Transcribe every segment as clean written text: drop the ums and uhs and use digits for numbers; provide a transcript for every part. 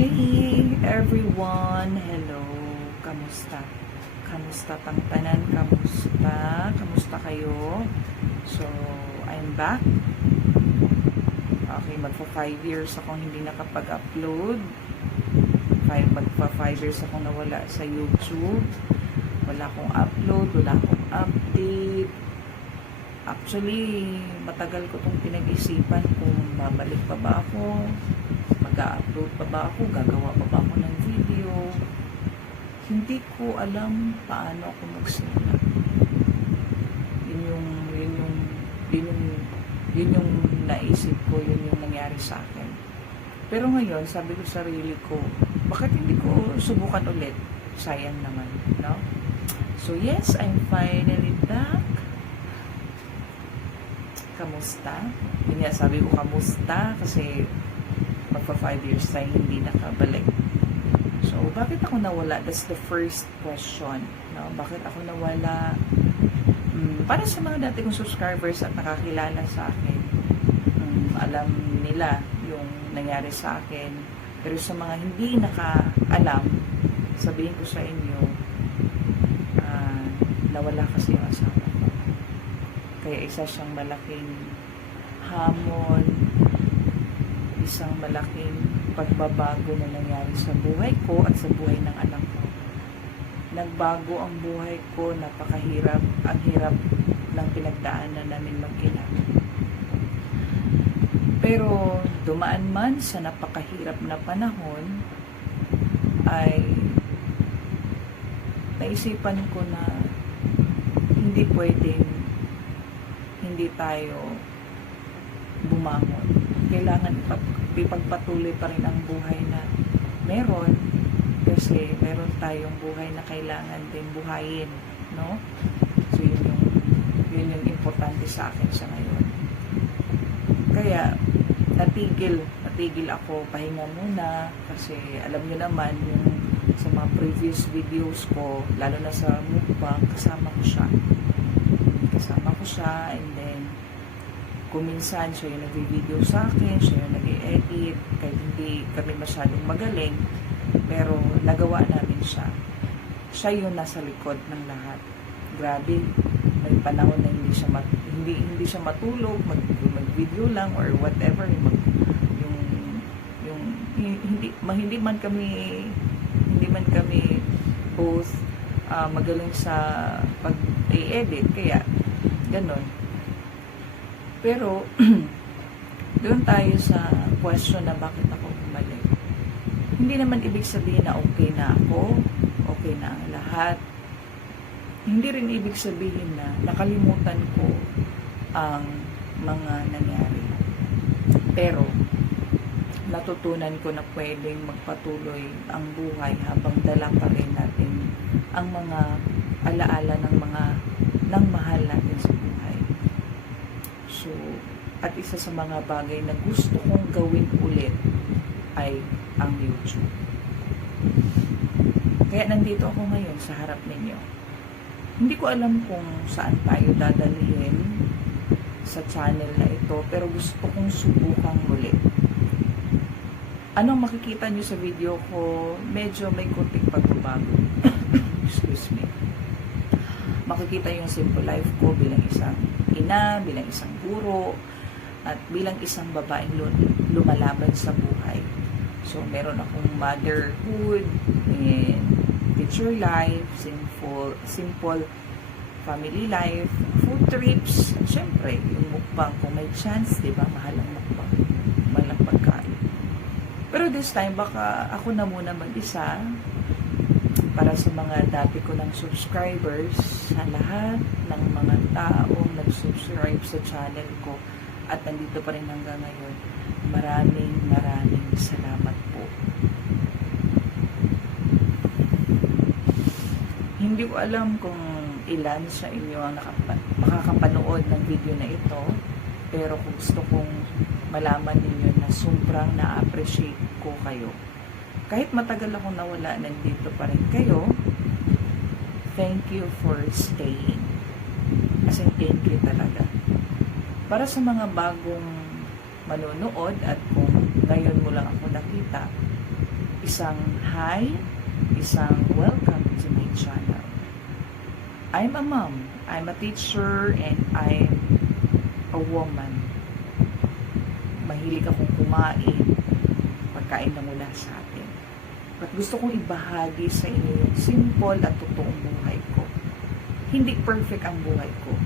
Hi everyone! Hello! Kamusta? Kamusta tang tanan? Kamusta? Kamusta kayo? So, I'm back. Okay, magpa 5 years akong hindi nakapag-upload. Magpa 5 years akong nawala sa YouTube. Wala akong upload, wala akong update. Actually, matagal ko itong pinag-isipan kung babalik pa ba ako, mag-upload pa ba ako, gagawa pa ba ako ng video. Hindi ko alam paano ako magsimula. Yun yung naisip ko, yun yung nangyari sa akin. Pero ngayon, sabi ko sa sarili ko, bakit hindi ko subukan ulit? Sayang naman, no? So yes, I'm finally back. Kamusta? Yun nga, sabi ko kamusta kasi magpa 5 years tayo hindi nakabalik. So, bakit ako nawala? That's the first question. No? Bakit ako nawala? Para sa mga dati kong subscribers at nakakilala sa akin, alam nila yung nangyari sa akin. Pero sa mga hindi nakaalam, sabihin ko sa inyo, nawala kasi yung asawa ko. Kaya isa siyang malaking hamon, isang malaking pagbabago na nangyari sa buhay ko at sa buhay ng anak ko. Nagbago ang buhay ko, napakahirap, ang hirap ng pinagdaanan namin mag-ina. Pero dumaan man sa napakahirap na panahon, ay naisipan ko na hindi pwedeng hindi tayo bumangon. Kailangan ipagpatuloy pa rin ang buhay na meron kasi meron tayong buhay na kailangan din buhayin, no? So yun yung importante sa akin sa ngayon. Kaya natigil ako, pahinga muna kasi alam niyo naman yung sa mga previous videos ko, lalo na sa mukbang, kasama ko siya and then kuminsan siya yung nag-video sa akin, siya yung nag-edit kahit hindi kami masyadong magaling, pero nagawa namin siya yung nasa likod ng lahat. Grabe, may panahon na hindi siya matulog, mag-video lang or whatever, hindi man kami both magaling sa pag-edit, kaya ganon. Pero doon tayo sa question na bakit ako bumalik. Hindi naman ibig sabihin na okay na ako, okay na ang lahat. Hindi rin ibig sabihin na nakalimutan ko ang mga nangyari. Pero natutunan ko na pwedeng magpatuloy ang buhay habang dala pa rin natin ang mga alaala ng mahal natin sa buhay. So, at isa sa mga bagay na gusto kong gawin ulit ay ang YouTube. Kaya nandito ako ngayon sa harap ninyo. Hindi ko alam kung saan tayo dadalhin sa channel na ito, pero gusto kong subukang muli. Anong makikita nyo sa video ko? Medyo may kunting pagbabago. Excuse me. Makikita yung simple life ko bilang isang ina, bilang isang guro, at bilang isang babaeng lumalaban sa buhay. So, meron akong motherhood and teacher life, simple family life, food trips, at syempre, yung mukbang, kung may chance, di ba, mahal ang mukbang, mahal ang pagkain. Pero this time, baka ako na muna mag-isa, para sa mga dati ko ng subscribers, sa lahat ng mga taong nag-subscribe sa channel ko at nandito pa rin hanggang ngayon, maraming salamat po. Hindi ko alam kung ilan sa inyo ang makakapanood ng video na ito, pero gusto kong malaman ninyo na sobrang na-appreciate ko kayo. Kahit matagal akong nawala, nandito pa rin kayo. Thank you for staying. As in, thank you talaga. Para sa mga bagong manonood at kung ngayon mo lang ako nakita, Isang hi, isang welcome to my channel. I'm a mom, I'm a teacher, and I'm a woman. Mahilig akong kumain, pagkain na mula sa atin. At gusto kong ibahagi sa inyo yung simple at totoong buhay ko. Hindi perfect ang buhay ko.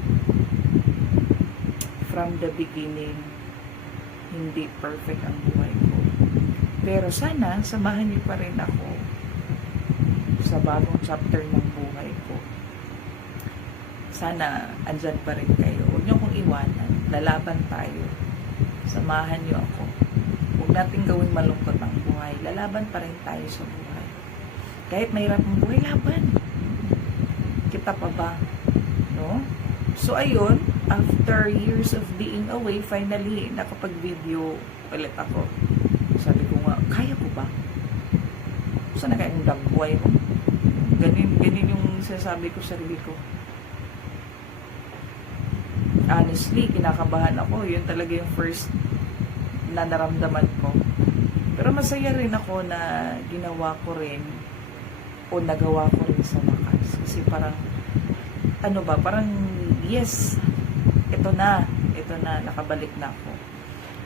From the beginning, hindi perfect ang buhay ko. Pero sana, samahan niyo pa rin ako sa bagong chapter ng buhay ko. Sana, andyan pa rin kayo. Huwag niyo akong iwanan. Lalaban tayo. Samahan niyo ako. Huwag natin gawing malungkot ang buhay. Lalaban pa rin tayo sa buhay. Kahit mahirap ang buhay, laban. Kita pa ba? No? So, ayun, after years of being away, finally, nakapag-video ulit ako. Sabi ko nga, kaya ko ba? Saan na kayang dagway ko? Ganun yung sinasabi ko sa sarili ko. Honestly, kinakabahan ako. Yun talaga yung first na naramdaman ko. Pero masaya rin ako na ginawa ko rin o nagawa ko rin sa wakas. Kasi parang, ano ba, parang yes, ito na, nakabalik na ako.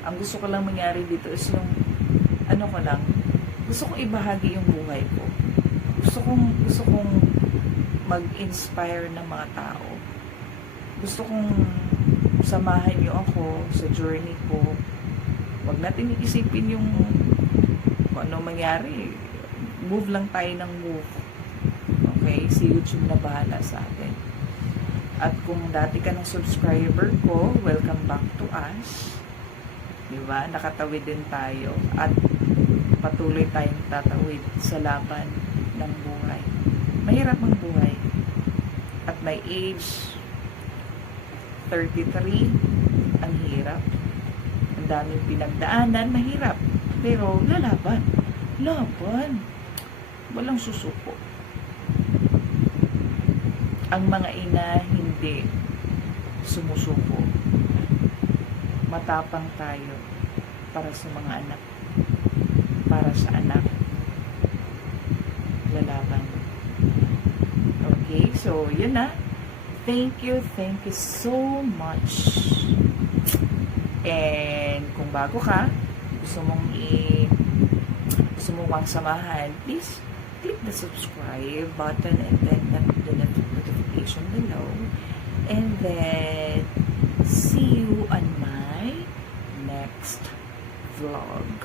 Ang gusto ko lang mangyari dito is yung, gusto kong ibahagi yung buhay ko. Gusto kong mag-inspire ng mga tao. Gusto kong samahan niyo ako sa journey ko. Huwag natin iisipin yung kung ano mangyari. Move lang tayo ng move. Okay? Si YouTube na bahala sa atin. At kung dati ka ng subscriber ko, welcome back to us. Diba? Nakatawid din tayo. At patuloy tayong tatawid sa laban ng buhay. Mahirap ang buhay. At my age, 33, ang hirap. Ang daming pinagdaanan, mahirap. Pero lalaban. Laban. Walang susuko. Ang mga ina hindi sumusuko. Matapang tayo para sa mga anak. Para sa anak. Lalaban. Okay, so yun na. Thank you so much. And kung bago ka, gusto mong samahan, please click the subscribe button and then the notification below. And then see you on my next vlog.